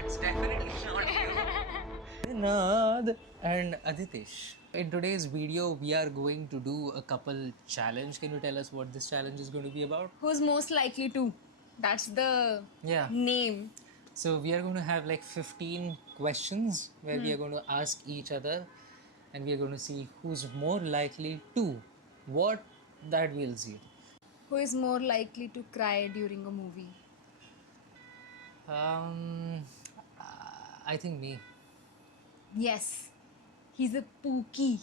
That's definitely not you. Nad and Aditesh. In today's video, we are going to do a couple challenge. Can you tell us what this challenge is going to be about? Who's most likely to? That's the Yeah. name. So we are going to have like 15 questions where we are going to ask each other and we are going to see who's more likely to. What that we'll see. Who is more likely to cry during a movie? Um, I think me. Yes, he's a pookie.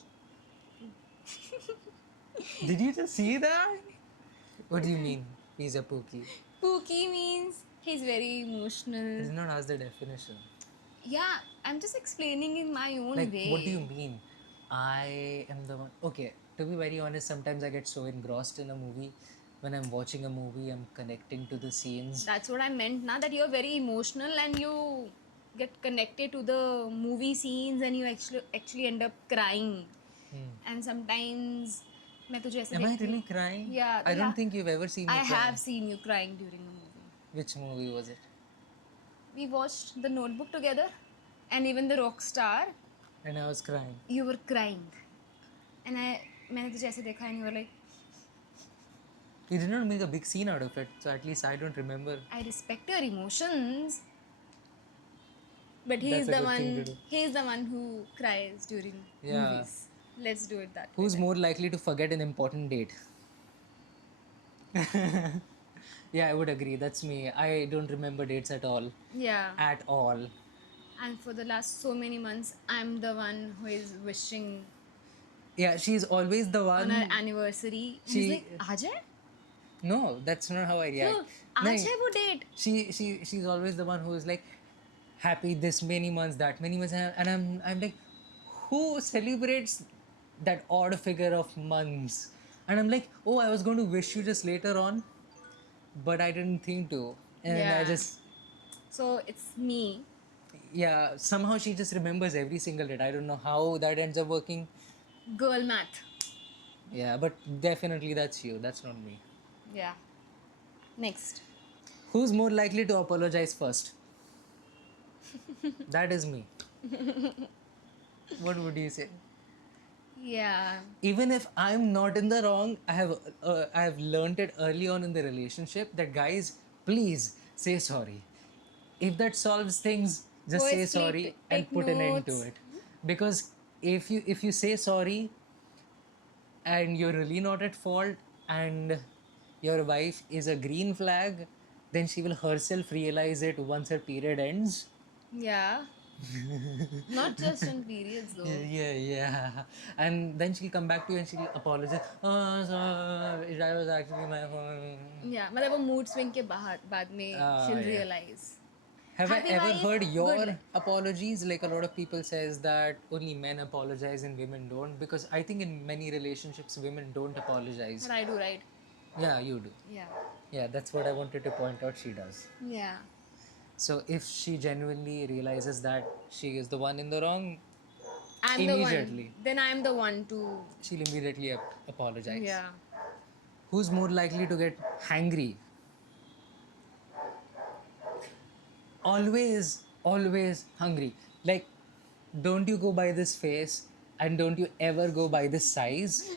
Did you just see that? What do you mean? He's a pookie. Pookie means he's very I did emotional. not ask the definition. Yeah, I'm just explaining in my own Like, way. what do you mean? I am the one. Okay, to be very honest, sometimes I get so engrossed in a movie. When I'm watching a movie, I'm connecting to the scenes. That's what I meant now, that you're very emotional and you get connected to the movie scenes and you actually end up crying. And sometimes मैं तुझे ऐसे Am I देखती really हूँ. crying? Yeah, I don't think you've ever seen me I cry. have seen you crying during a movie. Which movie was it? We watched The Notebook together, and even The Rockstar. And I was crying. You were crying, and मैंने तुझे ऐसे देखा and you were like, You did not make a big scene out of it, so at least I don't remember. I respect your emotions. But That's a good thing to do. he's the one who cries during Yeah. movies. Let's do it that way. Who's more likely to forget an important date? Yeah, I would agree. That's me. I don't remember dates at all. Yeah. At all. And for the last so many months, I'm the one who is wishing Yeah, she's always the on one. our anniversary. And She- he's like, आ जाए? No, that's not how I No, react. आज है वो date. She's always the one who is like happy this many months, that many months, and I'm like, who celebrates that odd figure of months? And I'm like, oh, I was going to wish you just later on, but I didn't think to, and I Yeah. just So it's me. yeah, somehow she just remembers every single date. I don't know how that ends up working. Girl math. Yeah, but definitely that's you. That's not me. Yeah. Next. Who's more likely to apologize first? That is me. What would you say? Yeah. Even if I'm not in the wrong, I have learned it early on in the relationship that guys, please say sorry. If that solves things, just Boys, say please sorry and take put an end to notes. it. Because if you say sorry and you're really not at fault and your wife is a green flag, then she will herself realize it once her period ends. Yeah. Not just in periods though. Yeah. And then she'll come back to you and she'll apologize. Oh, sorry, that was actually my fault. Yeah. मतलब वो mood swing के बाद में she'll Yeah. realize. Have Happy I ever wife, heard your good. apologies? Like a lot of people says that only men apologize and women don't. Because I think in many relationships, women don't apologize. But I do, right? Yeah, you do. Yeah. Yeah, that's what I wanted to point out. She does. Yeah. So if she genuinely realizes that she is the one in the wrong, I'm Immediately. the one. Then I'm the one to. she'll immediately apologize. Yeah. Who's more likely to get hangry? Always hungry. Like, don't you go by this face and don't you ever go by this size.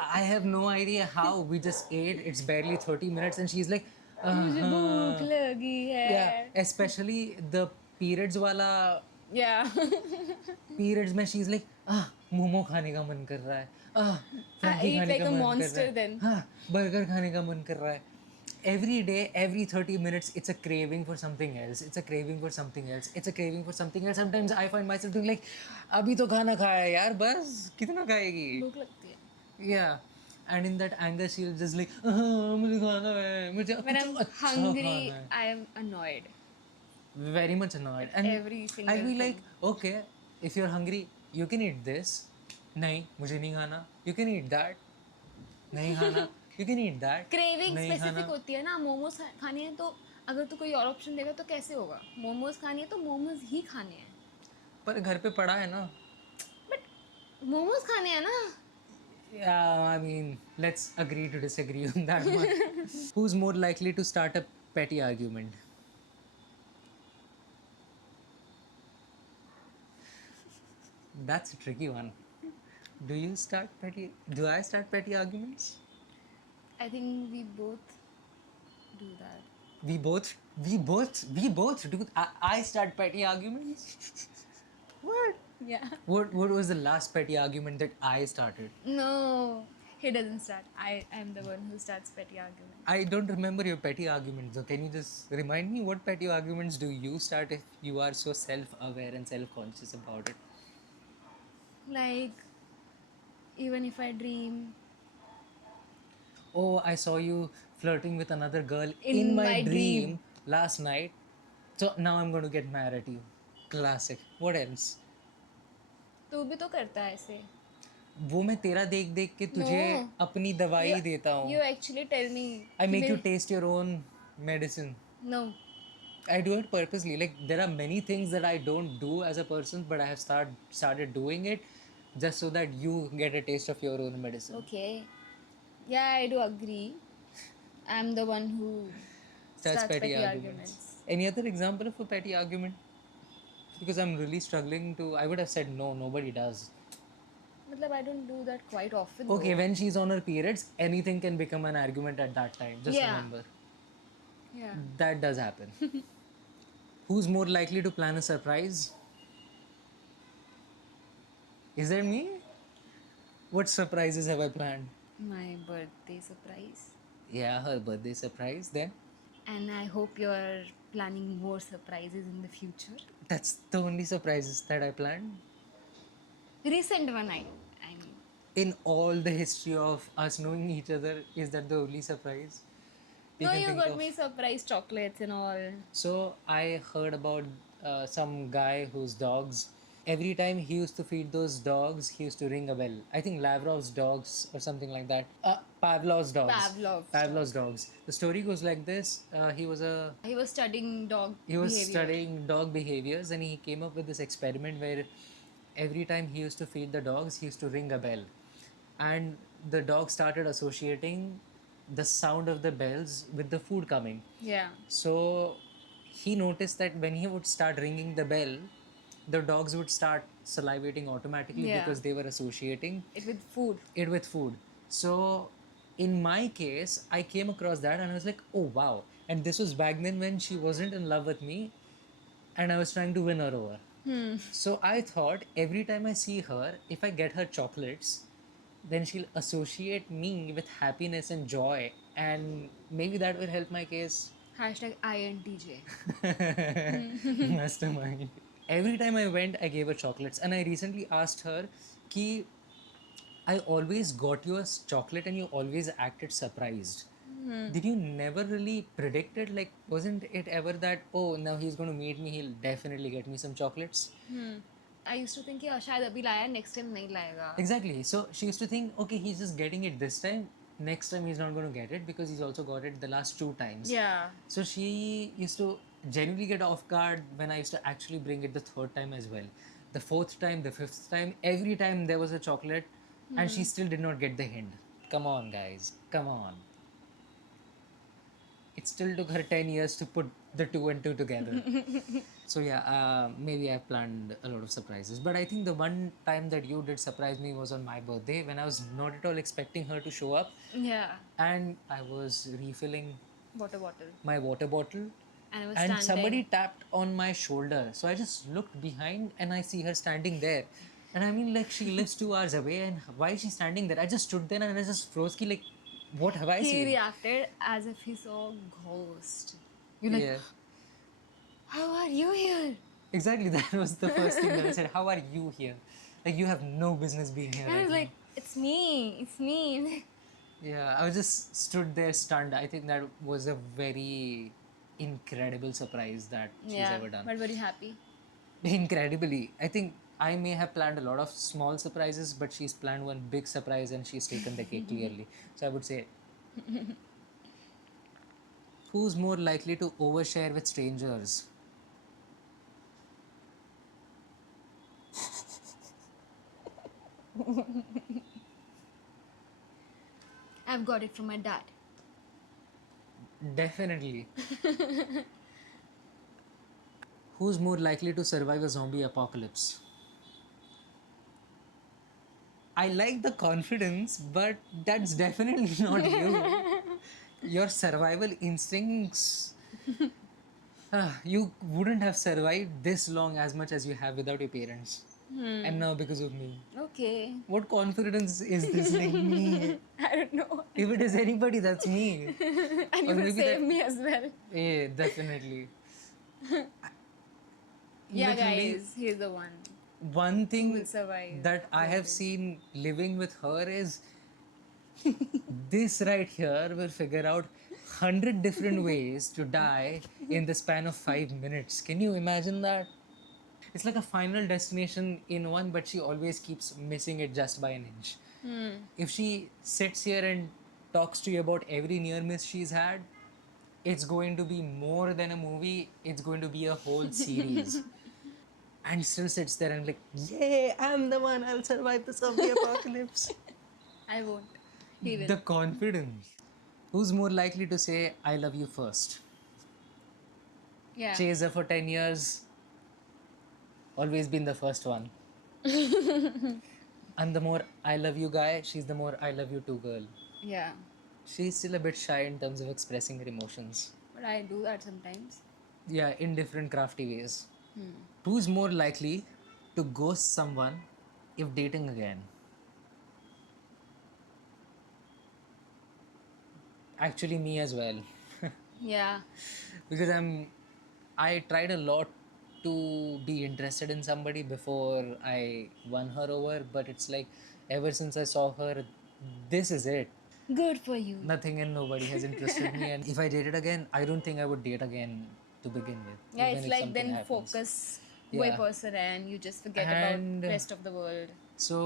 I have no idea how we just ate. It's barely 30 minutes and she's like, मुझे भूख लगी है. yeah, especially the periods wala Yeah. periods में she's like, momo खाने का मन कर रहा है, फ्रैंकी eat खाने like का a मन कर monster रहा है, then. बर्गर खाने का मन कर रहा है. Every day, every 30 minutes, it's a craving for something else. It's a craving for something else. It's a craving for something else. Sometimes I find myself doing like, अभी तो खाना खाया यार, बस कितना खाएगी? भूख लगती है. Yeah. And in that anger, she'll just like, मुझे खाना है, मुझे When कुछ I'm अच्छा hungry, खाना है. I am annoyed. Very much annoyed. And Every single I'll be thing. like, okay, if you're hungry, you can eat this. नहीं, मुझे नहीं खाना. You can eat that. नहीं खाना. You can eat that. Craving नहीं specific खाना. होती है ना. मोमोज खानी है तो अगर तू कोई और ऑप्शन देगा तो कैसे होगा. मोमोज खानी है तो मोमोज ही खाने हैं. पर घर पे पड़ा है ना. बट मोमोज खाने हैं ना. Yeah, I mean, let's agree to disagree on that one. Who's more likely to start a petty argument? That's a tricky one. Do you start petty? Do I start petty arguments? I think we both do that. We both do. I start petty arguments. What? Yeah. What was the last petty argument that I started? No, he doesn't start. I am the one who starts petty argument. I don't remember your petty arguments. So can you just remind me what petty arguments do you start if you are so self-aware and self-conscious about it? Like, even if I dream Oh, I saw you flirting with another girl In my my dream. last night. So now I'm going to get mad at you. Classic. What else? तू भी तो करता है ऐसे. वो मैं तेरा देख देख के तुझे No. अपनी दवाई देता हूँ. You actually tell me. I make कि you taste your own medicine. No. I do it purposely. Like there are many things that I don't do as a person, but I have started doing it just so that you get a taste of your own medicine. Okay. Yeah, I do agree. I'm the one who Starts starts petty arguments. Any other example of a petty argument? Because I'm really struggling to. I would have said no. Nobody does. मतलब I don't do that quite often. Okay, when she's on her periods, anything can become an argument at that time. Just Yeah. remember. Though. Yeah. That does happen. Who's more likely to plan a surprise? Is that me? What surprises have I planned? My birthday surprise. Yeah, her birthday surprise. Then And I hope you're planning more surprises in the future. that's the only surprises that I planned. Recent one, I mean. In all the history of us knowing each other, is that the only surprise? No, can you think got of? me surprise chocolates and all. So I heard about some guy whose dogs. Every time he used to feed those dogs, he used to ring a bell. I think Lavrov's dogs or something like that. Pavlov's dogs. Pavlov's dogs. The story goes like this. He was studying dog behavior. behavior. Studying dog behaviors, and he came up with this experiment where every time he used to feed the dogs, he used to ring a bell, and the dog started associating the sound of the bells with the food coming. Yeah. So he noticed that when he would start ringing the bell, the dogs would start salivating automatically Yeah. because they were associating It with food. it with food. So in my case, I came across that and I was like, oh wow. And this was back then when she wasn't in love with me and I was trying to win her over. So I thought every time I see her, if I get her chocolates, then she'll associate me with happiness and joy, and maybe that will help my case. Hashtag INTJ. Mastermind. Every time I went, I gave her chocolates, and I recently asked her, "Ki, I always got you a chocolate, and you always acted surprised. Did you never really predict it? Like, wasn't it ever that, oh, now he's going to meet me, he'll definitely get me some chocolates?" I used to think कि शायद अभी लाया next time नहीं लाएगा. Exactly. So she used to think, okay, he's just getting it this time. Next time he's not going to get it because he's also got it the last 2 times. Yeah. So she used to genuinely get off guard when I used to actually bring it the 3rd time as well. The 4th time, the 5th time, every time there was a chocolate, and she still did not get the hint. Come on, guys. Come on. It still took her 10 years to put the 2 and 2 together. So yeah, maybe I planned a lot of surprises. But I think the one time that you did surprise me was on my birthday when I was not at all expecting her to show up. Yeah. And I was refilling Water bottle. my water bottle. And I was And standing. somebody tapped on my shoulder. So I just looked behind and I see her standing there. And I mean, like, she lives 2 hours away. And why is she standing there? I just stood there and I just froze. Ki, like, what have I He seen? reacted as if he saw a ghost. You're like, Yeah. how are you here? Exactly. That was the first thing that I said. How are you here? Like, you have no business being here. And I right was now. like, it's me. Yeah, I was just stood there stunned. I think that was a very incredible surprise that she's ever done. But very happy. Incredibly. I think I may have planned a lot of small surprises, but she's planned one big surprise and she's taken the cake clearly. So I would say, who's more likely to overshare with strangers? I've got it from my dad. Definitely. Who's more likely to survive a zombie apocalypse? I like the confidence, but that's definitely not you. Your survival instincts. You wouldn't have survived this long as much as you have without your parents. And now because of me. Okay. What confidence is this like me? I don't know. If it is anybody, that's me. And you Or will maybe save that. me as well. Yeah, definitely. Yeah, Literally, guys, he's the one. one Who thing will survive that I all have this. seen living with her is this right here will figure out 100 different ways to die in the span of 5 minutes. Can you imagine that? It's like a final destination in one, but she always keeps missing it just by an inch. If she sits here and talks to you about every near miss she's had, it's going to be more than a movie, it's going to be a whole series. And still sits there and like, yay, I'm the one, I'll survive the zombie apocalypse. I won't. He will. The confidence. Who's more likely to say, I love you first? Yeah. Chase her for 10 years, always been the first one. I'm the more I love you guy, she's the more I love you too girl. Yeah. She's still a bit shy in terms of expressing her emotions. But I do that sometimes. Yeah, in different crafty ways. Who's more likely to ghost someone if dating again? Actually, me as well. Yeah. Because I tried a lot to be interested in somebody before I won her over, but it's like ever since I saw her, this is it. Good for you. Nothing and nobody has interested me, and if I dated again, I don't think I would date again to begin with. Yeah, even it's if like something then happens. focus Yeah. one person and you just forget And- about rest of the world. So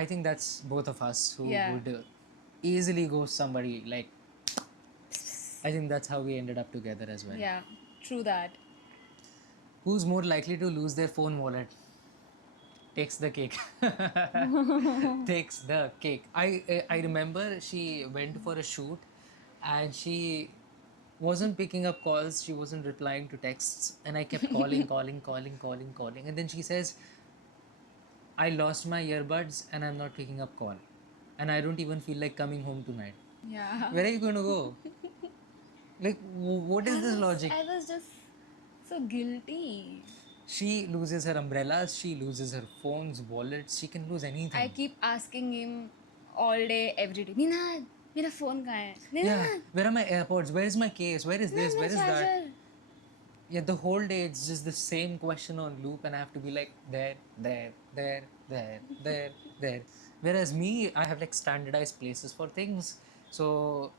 I think that's both of us who Yeah. would easily ghost somebody. Like, I think that's how we ended up together as well. Yeah, true that. Who's more likely to lose their phone wallet? Takes the cake. Takes the cake. I remember she went for a shoot, and she wasn't picking up calls. She wasn't replying to texts, and I kept calling, and then she says, "I lost my earbuds, and I'm not picking up call, and I don't even feel like coming home tonight. Yeah. Where are you going to go? Like, what is this logic?" I was just so guilty. She loses her umbrellas, she loses her phones, wallets, she can lose anything. I keep asking him all day, every day. Ninad, मेरा phone कहाँ है? Ninad, Yeah, where are my AirPods? Where is my case? Where is this? Where is that? charger. Yeah, the whole day it's just the same question on loop, and I have to be like there. Whereas me, I have like standardized places for things. So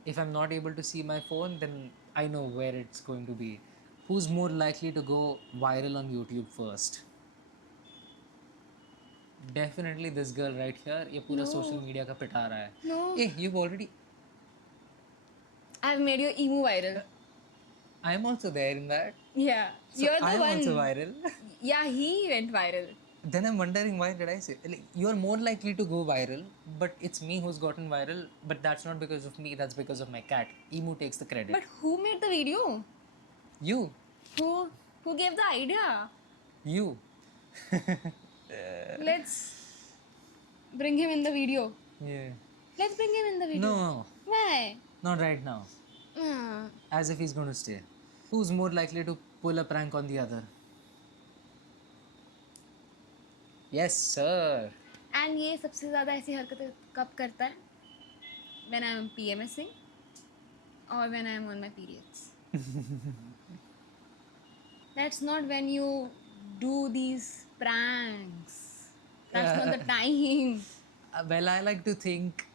if I'm not able to see my phone, then I know where it's going to be. Who's more likely to go viral on YouTube first? Definitely this girl right here. ये पूरा social media का पिटा रहा है. No. Hey, you've already. I've made your emu viral. I'm also there in that. Yeah. So You're the I'm one. also viral. Yeah, he went viral. Then I'm wondering why did I say like, you're more likely to go viral, but it's me who's gotten viral. But that's not because of me. That's because of my cat. Emu takes the credit. But who made the video? You, Who gave the idea? you. Let's bring him in the video. Yeah. Let's bring him in the video. No, Why? not right now. As if he's going to stay. Who's more likely to pull a prank on the other? Yes, sir. And ये सबसे ज़्यादा ऐसी हरकतें कब करता है? When I am PMSing or when I am on my periods. That's not when you do these pranks. That's not the time. Well, I like to think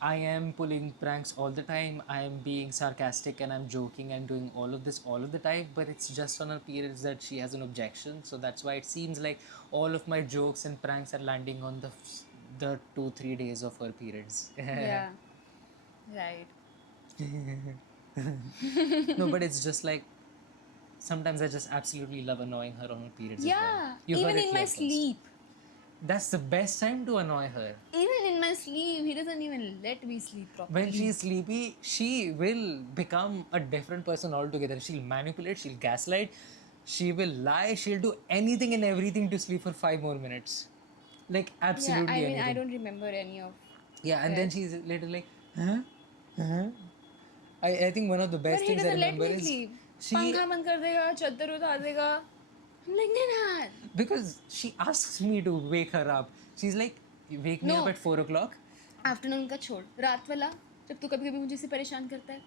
I am pulling pranks all the time. I am being sarcastic and I'm joking and doing all of this all of the time. But it's just on her periods that she has an objection. So that's why it seems like all of my jokes and pranks are landing on the 2-3 days of her periods. Yeah. Right. No, but it's just like sometimes I just absolutely love annoying her on her periods. as well. Yeah. You heard Even it in my here first. sleep. That's the best time to annoy her. Even in my sleep, he doesn't even let me sleep properly. When she's sleepy, she will become a different person altogether. She'll manipulate, she'll gaslight, she will lie, she'll do anything and everything to sleep for 5 more minutes. Like Yeah, absolutely I mean, anything. I don't remember any of Yeah, and then that. she's later like, huh? Huh? I think one of the But best he things I doesn't let remember me is sleep. she, पंखा बंद कर देगा, चद्दर उतार देगा. I'm like, Ninad. because she asks me to wake her up. She's like, "You wake me up No, at 4 o'clock." Afternoon का छोड़, रात वाला जब तू कभी कभी मुझे से परेशान करता है.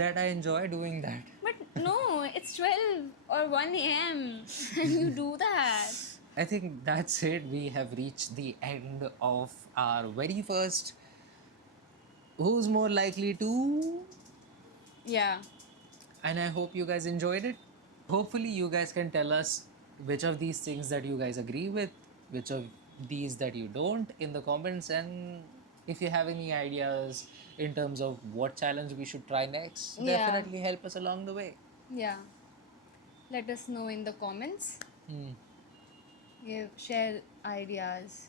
That I enjoy doing that. But no, it's 12 or 1 a.m. and you do that. I think that's it. We have reached the end of our very first Who's More Likely To? Yeah. And I hope you guys enjoyed it. Hopefully, you guys can tell us which of these things that you guys agree with, which of these that you don't in the comments, and if you have any ideas in terms of what challenge we should try next, Yeah. definitely help us along the way. Yeah. Let us know in the comments. Hmm. Share ideas.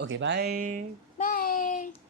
Okay, bye. Bye.